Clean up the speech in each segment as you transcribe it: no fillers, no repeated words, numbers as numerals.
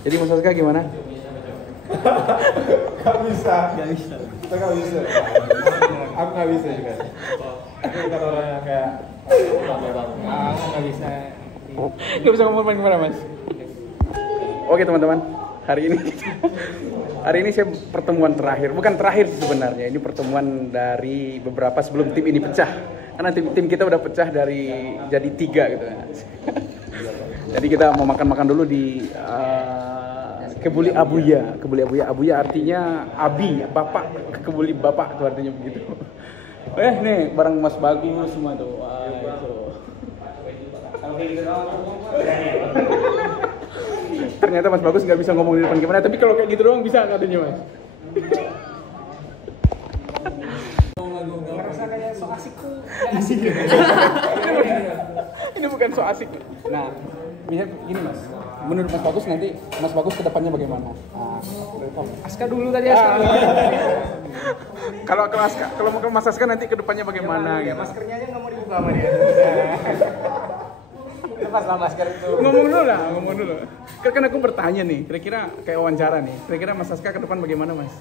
Jadi Mas Aska gimana? Gak bisa. Kita gak bisa. Aku gak bisa juga. Aku bukan orang yang kayak aku gak bisa. Gak bisa ngomong gimana Mas? Oke teman-teman, hari ini saya pertemuan terakhir, bukan terakhir sebenarnya. Ini pertemuan dari beberapa sebelum tim ini pecah. Karena tim kita udah pecah dari jadi 3 gitu. Jadi kita mau makan-makan dulu di Kebuli Abuya. Kebuli Abuya artinya abi, bapak, kebuli bapak itu artinya begitu. Nih barang Mas Bagus semua tuh. Wah, itu. Ternyata Mas Bagus nggak bisa ngomong di depan gimana, tapi kalau kayak gitu doang bisa katanya Mas. Ngerasa kayak so asik tuh. Asik. Ini bukan so asik. Nah, bisa gini Mas. Menurut Mas Bagus nanti Mas Bagus kedepannya bagaimana? Aska dulu tadi Aska. Kalau Mas Aska nanti kedepannya bagaimana? Ya, maskernya aja nggak mau dibuka sama dia. Lepas lah masker itu. Ngomong dulu. Kan aku bertanya nih, kira-kira kayak wawancara nih. Kira-kira Mas Aska ke depan bagaimana Mas?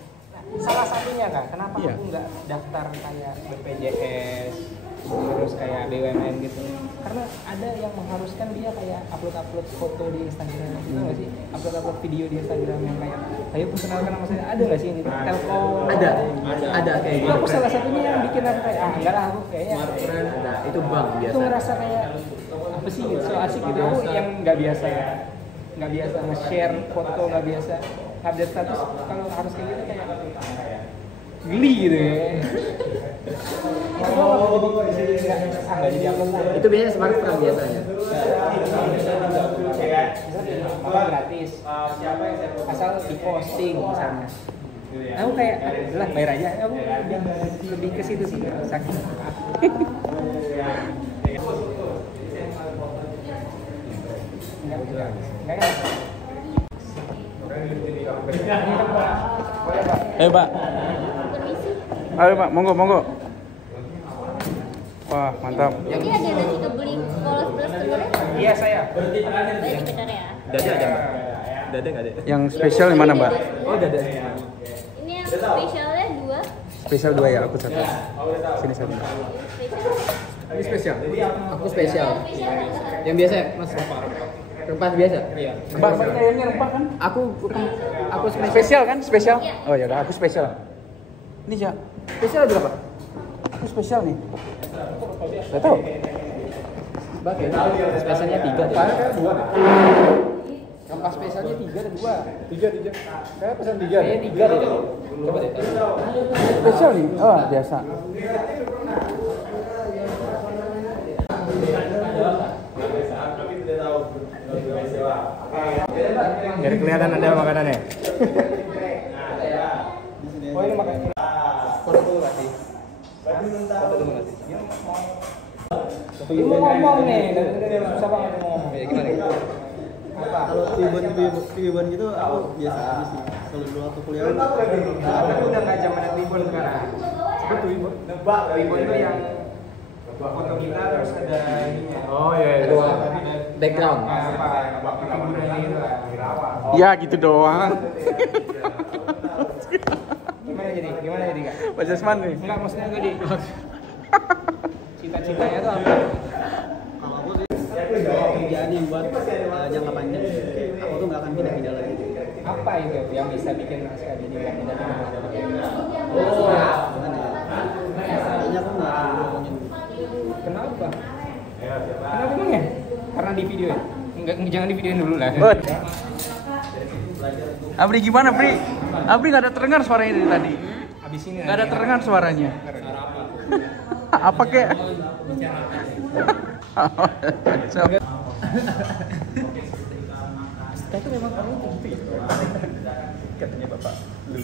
Salah satunya Kak, kenapa Iya. aku nggak daftar kayak BPJS terus kayak BUMN gitu? Karena ada yang mengharuskan dia kayak upload foto di Instagram, gitu nggak sih? Upload video di Instagram yang kayak, ayo perkenalkan nama saya. Ada nggak sih ini? Telkom. Ada kayak gitu. Aku salah satunya yang bikin aku kayak enggak lah, aku kayaknya Ada, itu bank biasa. itu ngerasa kayak apa sih gitu, so asik gitu. Aku yang nggak biasa nge-share foto, nggak biasa update status, kalau harus kayak gitu kayak geli gitu ya. Nggak jadi upload lah. Itu biasanya smartphone biasanya. Malah gratis, asal di posting misalnya. Aku kayak, lah bayar aja. Aku lebih ke situ sih, sakit. Enggak. Ayo Pak. Ayo Pak, monggo. Wah, mantap. Jadi ada nasi kebuli polos plus telurnya? Iya saya. Berarti benar ya? Dada ada Mbak? Dada nggak ada? Yang spesial di mana Mbak? Oh dada. Ini yang spesialnya 2. Spesial 2 ya, aku 1. Sini 1. Spesial. Ini spesial. Aku spesial. Spesial nggak? Yang biasa Mas. Rempah biasa. Iya. Mbak, kayaknya rempah kan? Aku spesial. Spesial kan? Spesial? Iya. Oh ya udah, aku spesial. Ini ya, Spesial berapa? aku spesial nih. Gak tahu. Mbak kayaknya spesialnya 3 deh. Rempah spesialnya 3 dan 2. 3. Saya pesan 3. Kayaknya 3 deh. Coba deh. Spesial nih. Oh, biasa. Biar kelihatan ada makanannya. Oh ini makan. Foto dulu nggak sih? Foto dulu nggak sih? Lu ngomong nih, susah banget ngomong. Ya gimana? Apa? Kalau ribbon gitu aku biasa aja sih. Kalau dulu waktu kuliah Aku udah nggak zaman ribbon sekarang. Seperti ribbon. Ribbon itu yang foto kita terus ada ininya. Oh iya. Background. Apa? Figurnya itu lah. Ya gitu doang. Gimana jadi Kak? Pak Jasman nih. Enggak, maksudnya tadi cita-citanya tuh apa? kalau aku sih kerjaan yang buat jangka panjang aku tuh nggak akan pindah-pindah lagi. Apa itu yang bisa bikin Aska jadi nggak pindah-pindah? Kayaknya aku nggak akan ngomongin. Kenapa? Kenapa emangnya? Karena di video ya? Enggak, jangan di videoin dulu lah. Abri gimana, Bri? Abri nggak ada terdengar suaranya dari tadi. Abis ini Nggak ada terdengar suaranya. Apa kek? Tapi memang kamu gitu ya. Katanya Bapak lu.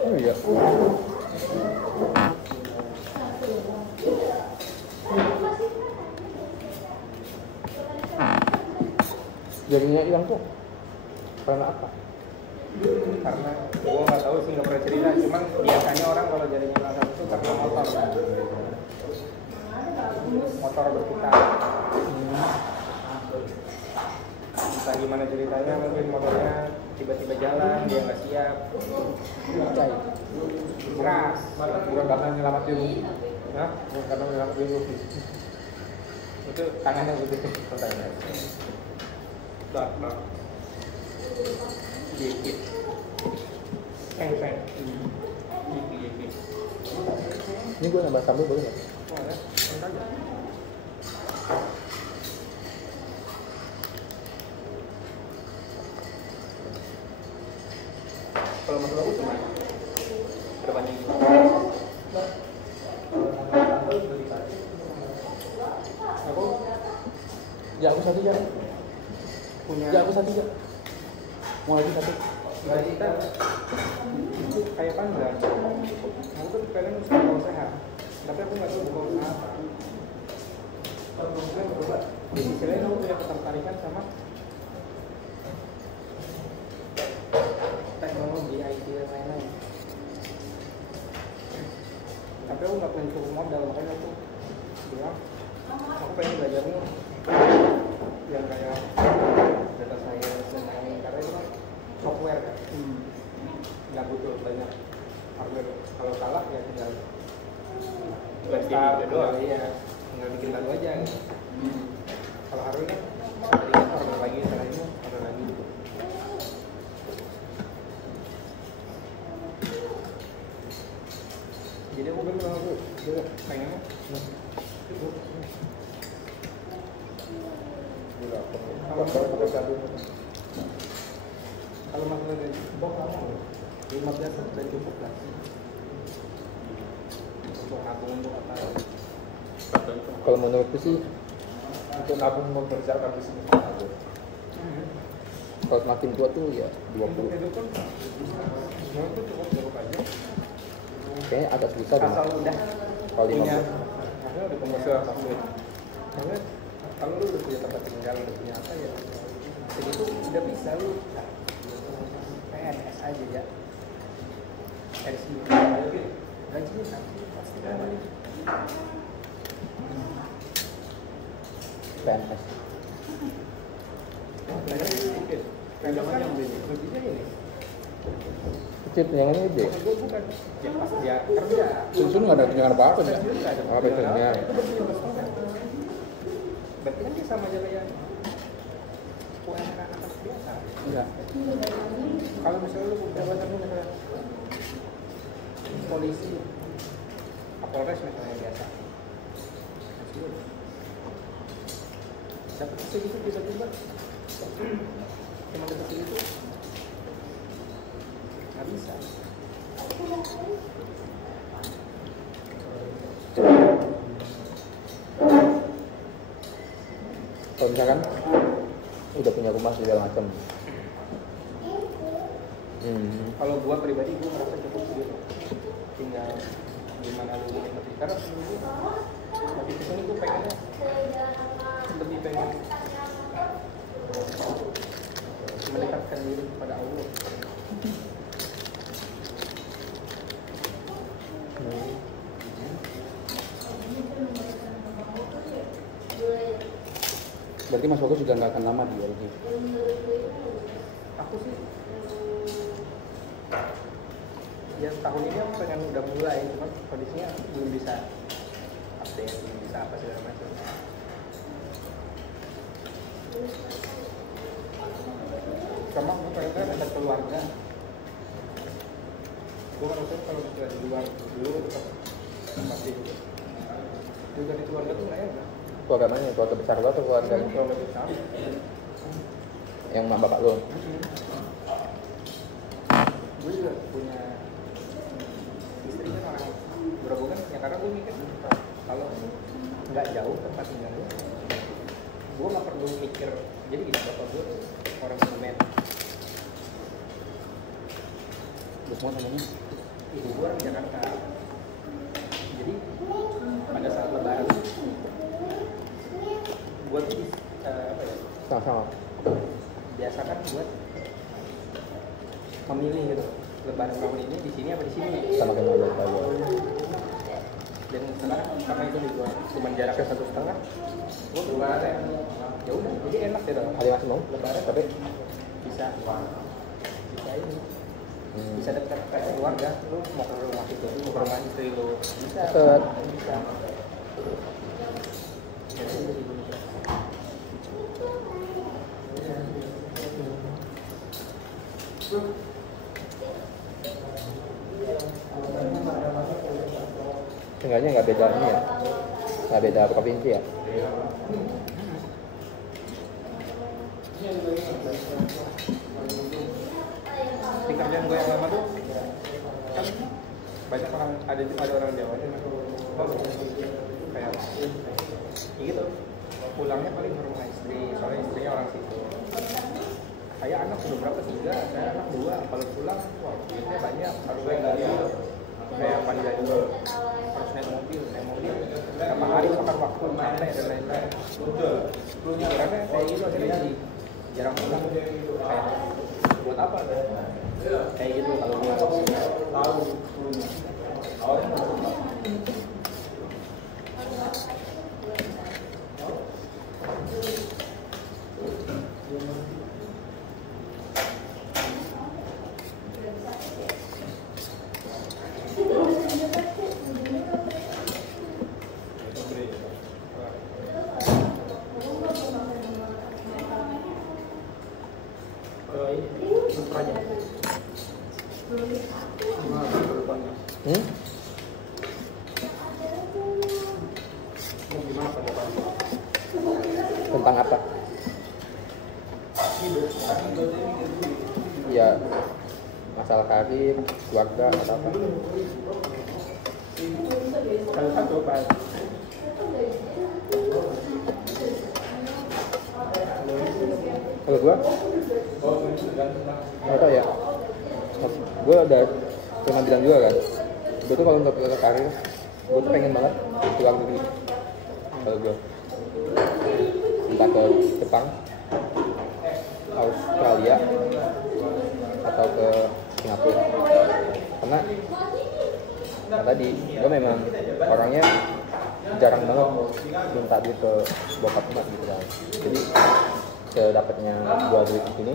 Oh iya. Jadinya hilang tuh karena apa? karena gua nggak tahu sih, nggak pernah cerita, cuman biasanya orang kalau jadinya hilang itu karena motor. motor berputar. Entah gimana ceritanya, mungkin motornya tiba-tiba jalan, dia nggak siap. Keras. Bukan karena nyelamatin lu. Hah? Bukan karena nyelamatin lu. Itu tangannya begitu. Dot. Gigit. Peng. Gigit. Ini gue nambah sambal boleh nggak? Boleh, entar aja. Kalau masalah aku cuma kedepannya gitu. Aku Ya aku satu ya. punya Ya aku satu ya. Mau lagi satu. nggak kita itu kayak panggang. Aku kan pengen usaha sehat, tapi aku nggak tahu buka usaha apa. Di sisi lain aku punya ketertarikan sama teknologi IT dan lain-lain. Tapi aku nggak punya cukup modal, makanya aku bilang aku pengen belajarnya yang kayak data science dan lain-lain, karena itu kan software kan, nggak butuh banyak hardware. Kalau salah ya tinggal backup doang, iya, tinggal bikin lagu aja gitu. Kalau hardware kan tadi order lagi, salah ini order lagi gitu. Jadi aku kan bilang aku pengennya kalau masalah dari bok lama 15 sudah cukup lah untuk nabung untuk apa. Kalau menurutku sih untuk nabung membesarkan bisnis aku. Kalau semakin tua tuh ya Untuk 20. hidup kan semua itu cukup aja Kayaknya agak susah deh. asal udah Kalau punya 50. karena udah penghasilan pasif. Karena kalau lu udah punya tempat tinggal, udah punya apa ya, segitu udah bisa lu PNS aja ya. RSI gajinya pasti kan. PNS. Sedikit. Pendapatnya gajinya ini. Kecil yang ini deh. Gue bukan. Ya pas dia kerja. Sunsun nggak ada tunjangan apa-apa ya. Pensiun nggak ada. Apa pensiunnya? Itu berarti 15%. Berarti kan dia sama aja kayak UMR anak biasa. Iya. Kalau misalnya lu jabatannya misalnya polisi, Kapolres misalnya biasa, dapat segitu tiba-tiba cuma dapat segitu nggak bisa. Kalau misalkan udah punya rumah segala macam. Kalau gua pribadi gua merasa cukup segitu, tinggal gimana lu nikmati. Karena menurut gua makin kesini gua pengennya lebih pengen mendekatkan diri kepada Allah. Berarti Mas Fokus juga nggak akan lama di LG. Aku sih ya tahun ini aku pengen udah mulai, cuman kondisinya belum bisa update, belum bisa apa segala macam. Sama aku pengen kan ada keluarga. Gue merasa kalau sudah di luar dulu tetap masih juga di keluarga tuh nggak enak. Keluarga mana? Keluarga besar lo atau keluarga Keluarga besar. yang mak bapak lo? Gue juga punya istri kan orang Grobogan ya, karena gue mikir kalau nggak jauh tempat tinggalnya, gue nggak perlu mikir. Jadi gini, bapak gue orang Semen, Lu semua namanya? ibu gue orang Jakarta. Jadi pada saat Lebaran gue tuh apa ya, Sama-sama. biasakan buat memilih gitu, Lebaran tahun ini di sini apa di sini. Sama kayak lo. dan sekarang karena itu dijual cuma jaraknya 1,5, gue lebaran ya udah jadi enak gitu. Hari masih mau Lebaran tapi bisa ini bisa dekat kayak keluarga, lu mau ke rumah itu, mau ke rumah istri lu bisa. Deket. Bisa. Seenggaknya nggak beda ini ya, nggak beda provinsi ya. Di kerjaan gue yang lama tuh kan banyak orang, ada orang Jawa nya kayak gitu, pulangnya paling ke rumah istri, soalnya istrinya orang situ. Saya anak udah berapa sih? Enggak, saya anak 2. Kalau pulang, wah duitnya banyak, harus naik mobil. Kayak panja juga, harus naik mobil. Berapa hari makan waktu, capek dan lain-lain. Karena kayak gitu akhirnya jadi jarang pulang. Kayak buat apa? Kayak gitu kalau gue tahu. Tentang apa? Ya masalah karir, keluarga atau apa? Salah satu Pak. Kalau gua nggak tahu ya. Gua udah pernah bilang juga kan. Gua tuh kalau untuk ke karir, gua tuh pengen banget keluar negeri. Kalau gua entah ke Jepang, Australia, atau ke Singapura. Karena tadi gua memang orangnya jarang banget minta duit ke bokap emak gitu kan. Jadi sedapatnya gua duit di sini,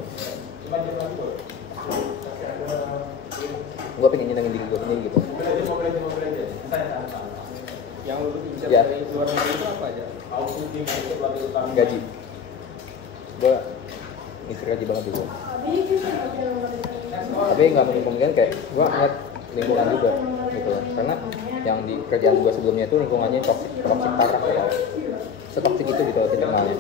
gua pengen nyenengin diri gua sendiri gitu. Yang lu bisa Ya. dari luar negeri itu apa aja? Gaji, gua mikir gaji banget juga. Tapi nggak mungkin kayak gua ngeliat lingkungan juga gitu. Karena yang di kerjaan gua sebelumnya itu lingkungannya toksik parah kayak setoksik itu gitu internalnya.